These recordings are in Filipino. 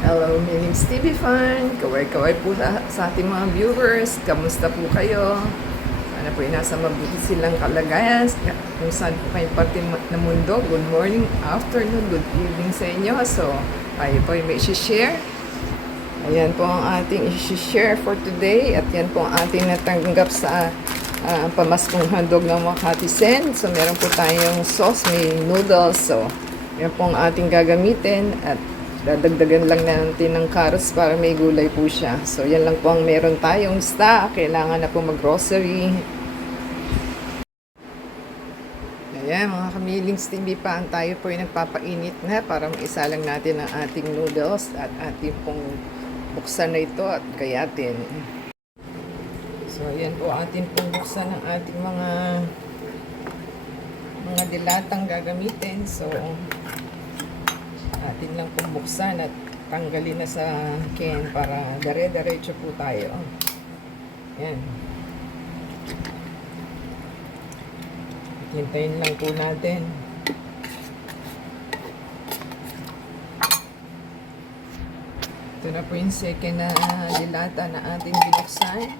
Hello, Millings TV Fan! Kaway-kaway po sa ating mga viewers. Kamusta po kayo? Sana po nasa mabuti silang kalagayan. Kung saan po kayo parte ng mundo. Good morning, afternoon, good evening sa inyo. So, tayo po may isi-share. Ayan po ang ating isi-share for today. At yan po ang ating natanggap sa pamaskong handog ng Makati Sen. So, meron po tayong sauce, may noodles. So, yan po ang ating gagamitin. At dadagdagan lang natin ng carrots para may gulay po siya. So, yan lang po ang meron tayong stock. Kailangan na po mag-grocery. Ayan, mga kamilings TV pa, tayo po ay nagpapainit na para maisa lang natin ang ating noodles at ating pong buksan na ito at gayatin. So, ayan po atin pong buksan ang ating mga dilatang gagamitin. So, atin lang pong buksan at tanggalin na sa can para dire-diretso po tayo. Yan. Hintayin lang po natin. Ito na po yung second na dilata na ating binuksan.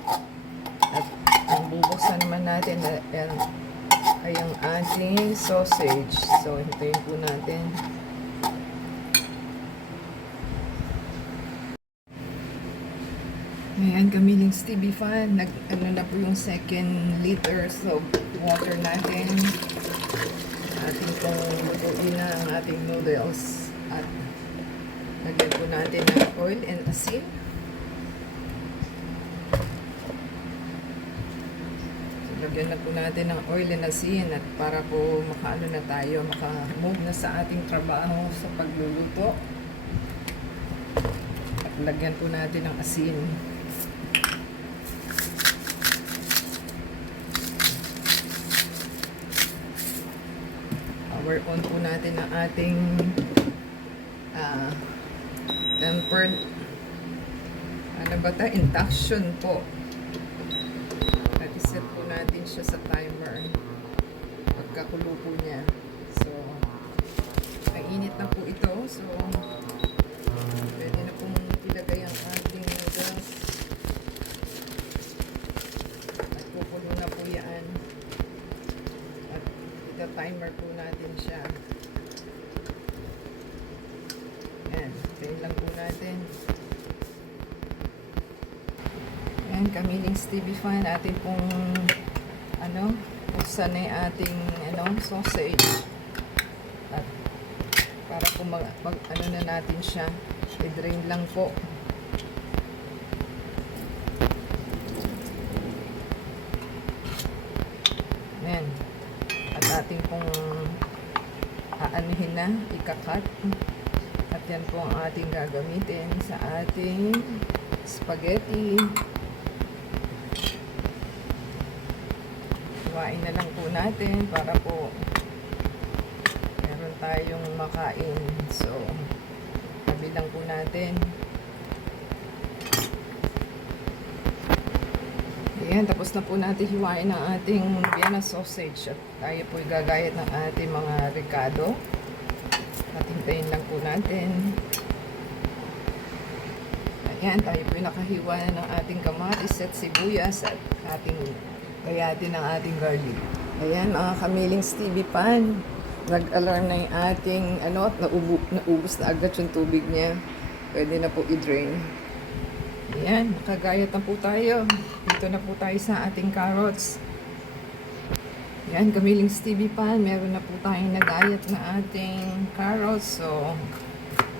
At ang bubuksan naman natin ay ang ating sausage. So, hintayin po natin. Ayan, kamilings TV Fan. Ano na po yung second liter of water natin. Ating pong lutuin na ang ating noodles. At lagyan po natin ng oil and asin. So, lagyan na po natin ng oil and asin at para po makaano na tayo, maka-move na sa ating trabaho sa pagluluto. At lagyan po natin ng asin. Power on po natin ang ating tempered induction po. At iset po natin siya sa timer pagkakulo po niya. So, ang init na po ito. So, pwede na pong ilagay ang ating noodles. At kukulo na po yan. At ita-timer po natin siya. Ayan, tayo lang po natin. Ayan, kamilings TV Fan, ating pong buksan na yung ating sausage. At para po mag na natin siya, i-drain lang po. Ayan. At ating pong aanihin na, ikakat. At yan po ang ating gagamitin sa ating spaghetti. Iwain na lang po natin para po meron tayong makain. So, tabi lang po natin. Ayan, tapos na po natin hiwain ang ating Vienna sausage at tayo po gagayat ng ating mga ricado. At hintayin lang po natin. Ayan, tayo po nakahiwa na ng ating kamatis at sibuyas at ating gayatin ng ating garlic. Ayan, mga kamilings TV Fan. Nag-alarm na yung ating naubos na agad yung tubig niya. Pwede na po i-drain. Ayan, nakagayat na po tayo. Dito na po tayo sa ating carrots. Ayan, kamilings TV Fan. Meron na po tayong nagayat na ating carrots. So,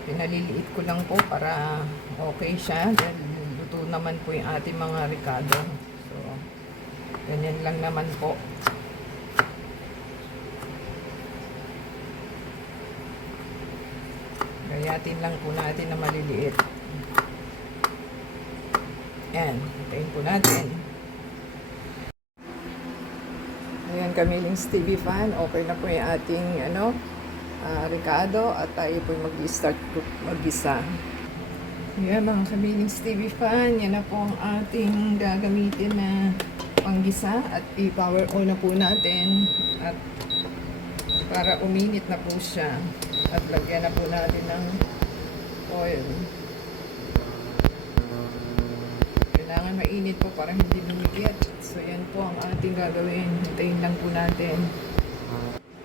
pinaliliit ko lang po para okay siya. Dahil luto naman po yung ating mga ricado. So, ganyan lang naman po. Gayatin lang po natin na maliliit. Ayan, hintayin po natin. Ayan, kamilings TV Fan. Okay na po yung ating ricado at tayo po mag-start mag-gisa. Ayan, mga kamilings TV Fan. Yan na po ang ating gagamitin na panggisa at i-power on na po natin at para uminit na po siya at lagyan na po natin ng oil. Kailangan mainit po para hindi lumikit. So, yan po ang ating gagawin. Hintayin lang po natin.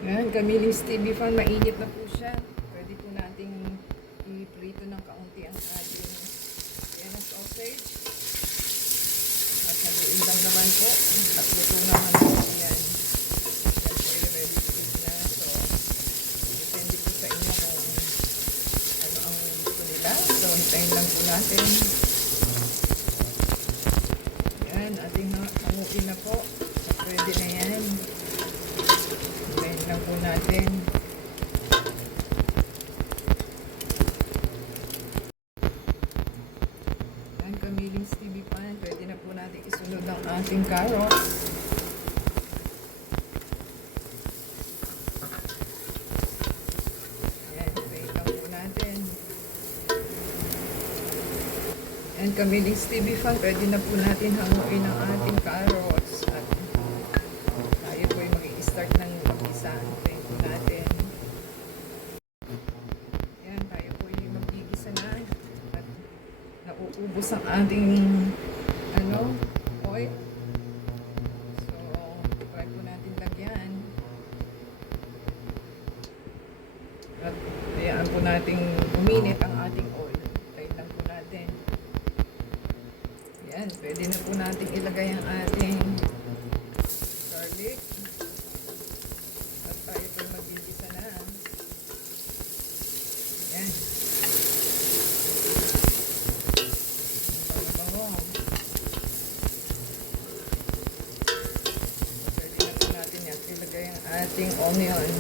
Yan, kamiling Stevie Fan, mainit na po siya. Pwede po nating i-prito ng kaunti ang ating Vienna sausage. At haluin lang naman po. At luto naman po yan. Yan po yung ready to eat na. So, depende po sa inyo kung ano ang gusto nila. So, hintayin lang po natin. Yan, ating hanguin na po. So, pwede na yan. Hintayin lang po natin. Yan, kamiling Stevie Fan. Pwede na po natin isunod ang ating carrots. Yan, hintayin lang po natin. And kamiling Stevie Fan, pwede na po natin hanguin ang ating carrots. At tayo po ay mag-i-start ng mag-isa. Hintayin po natin. Yan, tayo po ay mag-igisa na. At nauubos ang ating oil. So, try po natin lagyan. At hayaan po nating uminit ang ating oil. Try lang po natin. Yan, pwede na po natin ilagay ang ating garlic. At tayo po mag-igisa na. Yan. Bango-bango. Pwede na po natin yan. Ilagay ang ating onion.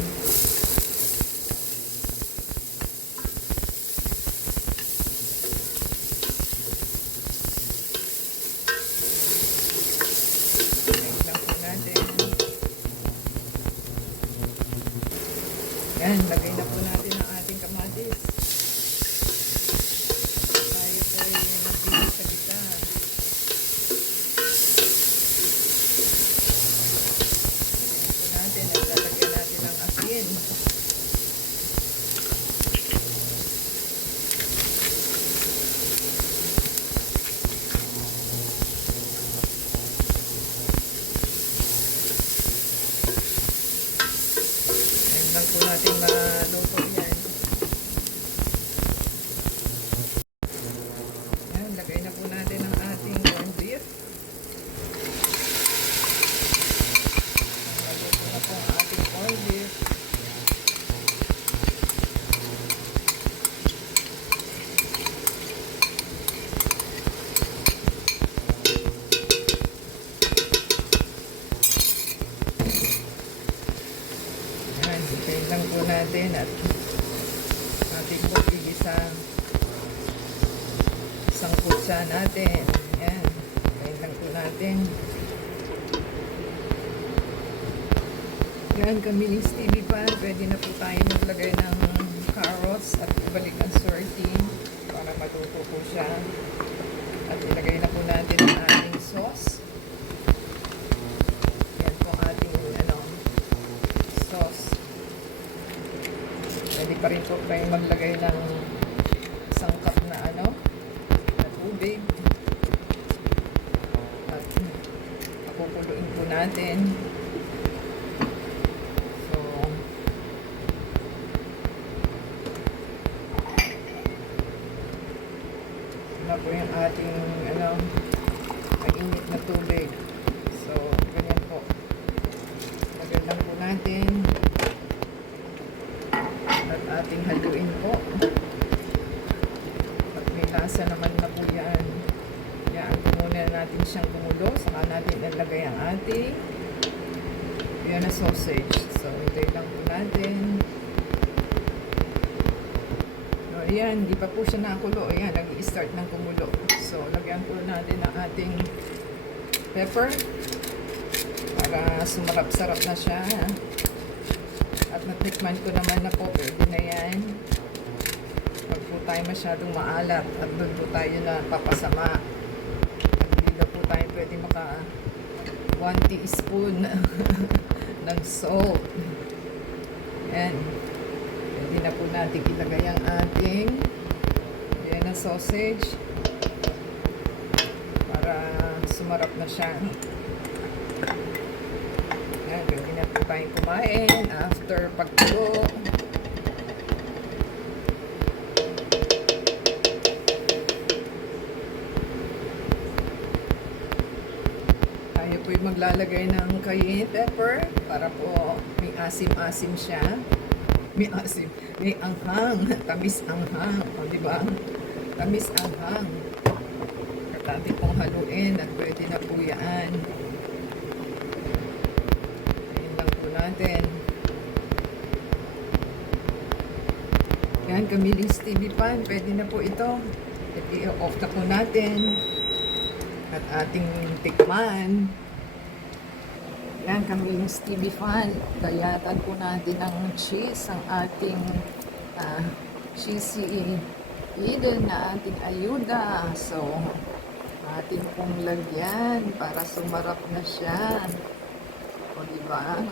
Yan, lagay na po natin ang ating kamatis. Tayo po ay nagpili sa gita. Lagay po natin at lalagyan natin ang asin. Lang po natin maluto yan. Yan, lagay na po natin ang ating corned beef. Maluto na po ang ating corned beef. Hintayin lang po natin at ating po igisa sangkot siya natin. Yan. Hintayin lang po natin. Yan, kamiling Stevie Fan. Pwede na po tayo maglagay ng carrots at ibalik ang sorting para matuto po siya. At ilagay na po natin ang ating sauce. Yan po ating sauce. Pwede pa rin po kayo maglagay ng isang cup na na tubig. At pakukuluin po natin. So, na po yung ating mainit na tubig. So, ganyan po. Lagyan lang po natin. At ating haluin po. At may lasa naman na po yan. Hayaan po muna natin siyang kumulo. Saka natin nalagay ang ating Vienna sausage. So, hintay lang po natin. So, ayan. Di pa po siya nakulo. Ayan, nag-i-start ng kumulo. So, lagyan po natin ang ating pepper. Para sumarap-sarap na siya. At natikman ko naman na po, pwede na yan. Huwag po tayo masyadong maalat at doon po tayo na papasama. At hindi na po tayo pwede maka 1 teaspoon ng salt. Yan. Pwede na po natin ilagay ang ating Vienna sausage para sumarap na siya. Yan, ready na po tayong kumain after pagtulo. Tayo po'y maglalagay ng cayenne pepper para po may asim-asim siya. May asim, may anghang, tamis anghang, o diba? Tamis anghang. At ating pong haluin at pwede na po yan. Ayun lang po natin. Yan, kamiling Stevie Pan, pwede na po ito. At i-off na po natin. At ating tikman. Yan, kamiling Stevie Pan. Gayatan po natin ng cheese, ang ating cheesy little na ating ayuda. So, ating pong lagyan para sumarap na siya. O, diba?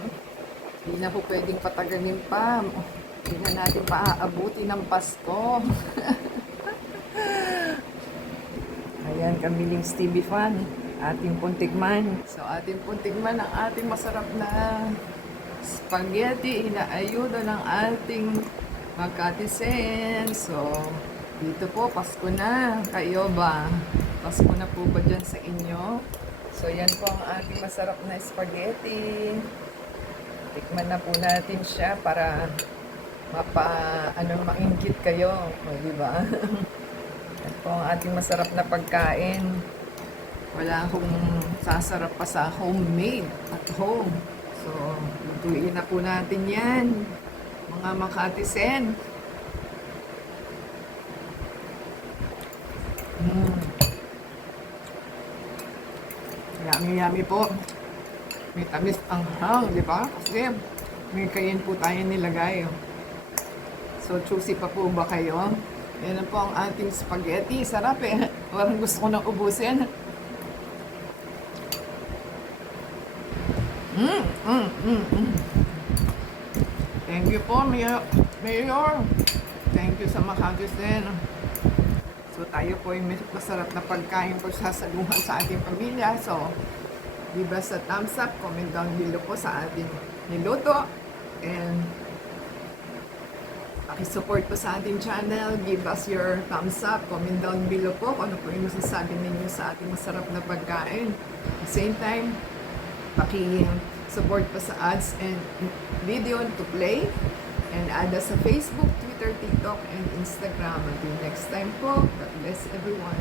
Hindi na po pwedeng patagalin pa. Hindi na natin paaabuti ng Pasko. Ayan, kamiling Stevie Fan. Ating puntikman. So, ating puntikman ang ating masarap na spaghetti. Inaayuda ng ating magkatisen. So, dito po, Pasko na. Kayo ba? Pasko na po ba dyan sa inyo? So, yan po ang ating masarap na spaghetti. Tikman na po natin siya para mainggit kayo. O, diba? Yan po ang ating masarap na pagkain. Wala akong sasarap pa sa homemade at home. So, lutuin na po natin yan. Mga makatisen. Yummy po. May tamis ang hang, di ba? Kasi may cayenne po tayo nilagay. So, choosy pa po ba kayo? Yan na po ang ating spaghetti. Sarap eh. Parang gusto ko nang ubusin. Thank you po, Mayor. Thank you sa makatisen. So, tayo po ay masarap na pagkain po sasaluhan sa ating pamilya. So, give us a thumbs up, comment down below po sa ating niluto. And, pakisupport po sa ating channel. Give us your thumbs up, comment down below po kung ano po yung masasabi ninyo sa ating masarap na pagkain. At the same time, paki-support po sa ads and video to play. And add us sa Facebook, Twitter, TikTok, and Instagram. Until next time po, God bless everyone.